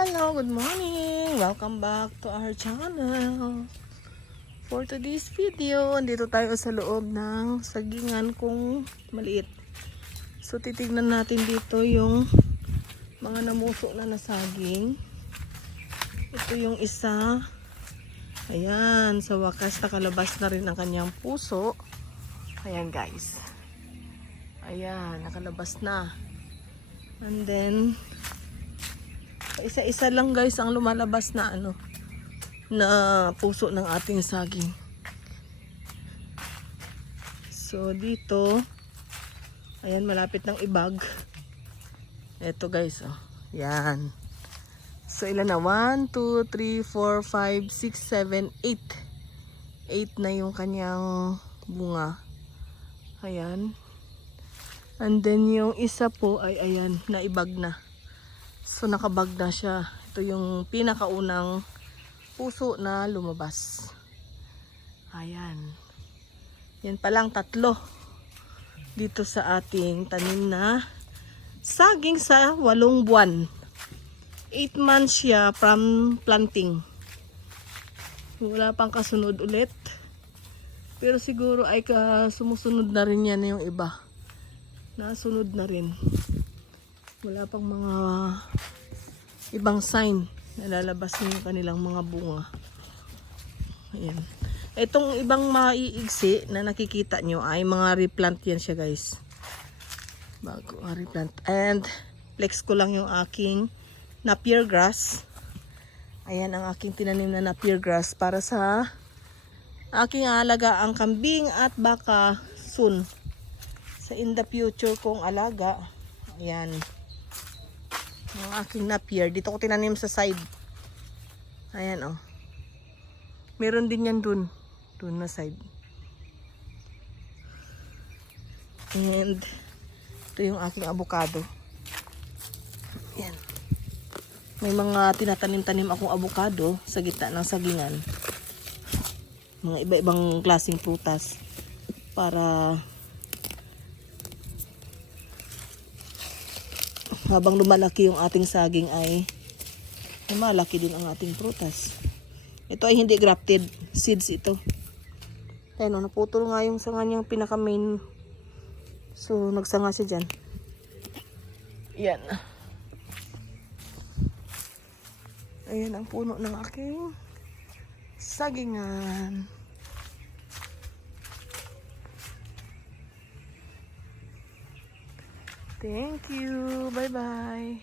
Hello, good morning! Welcome back to our channel. For today's video, andito tayo sa loob ng sagingan kong maliit. So, titignan natin dito yung mga namuso na nasaging. Ito yung isa. Ayan, sa wakas nakalabas na rin ang kanyang puso. Ayan guys. Ayan, nakalabas na. And then, isa-isa lang guys ang lumalabas na ano na puso ng ating saging. So dito ayan malapit ng ibag. Ito guys oh. Yan. So ilan na? 1, 2, 3, 4, 5, 6, 7, 8. 8 na yung kanyang bunga. Ayan. And then yung isa po ay ayan, naibag na. So nakabag na siya. Ito yung pinakaunang puso na lumabas. Ayan. Yan pa lang tatlo. Dito sa ating tanim na saging sa walong buwan. 8 months siya from planting. Wala pang kasunod ulit. Pero siguro ay ka, sumusunod na rin yan yung iba. Nasunod na rin. Wala pang mga ibang sign na lalabas yung kanilang mga bunga. Ayan. Itong ibang maiigsi na nakikita nyo ay mga replant yan siya guys. Bago ang replant. And flex ko lang yung aking napier grass. Ayan ang aking tinanim na napier grass para sa aking alaga ang kambing at baka soon. Sa in the future kong alaga. Ayan. Ang aking napier. Dito ko tinanim sa side. Ayan oh. Meron din yan dun. Dun na side. And ito yung aking avocado. Yan. May mga tinatanim-tanim akong avocado sa gitna ng sagingan. Mga iba-ibang klaseng prutas para habang lumalaki yung ating saging ay lumalaki din ang ating prutas. Ito ay hindi grafted seeds ito. Ayun, oh, naputol nga yung sanga niyang pinaka main. So, nagsanga siya dyan. Yan. Ayan ang puno ng aking sagingan. Thank you. Bye-bye.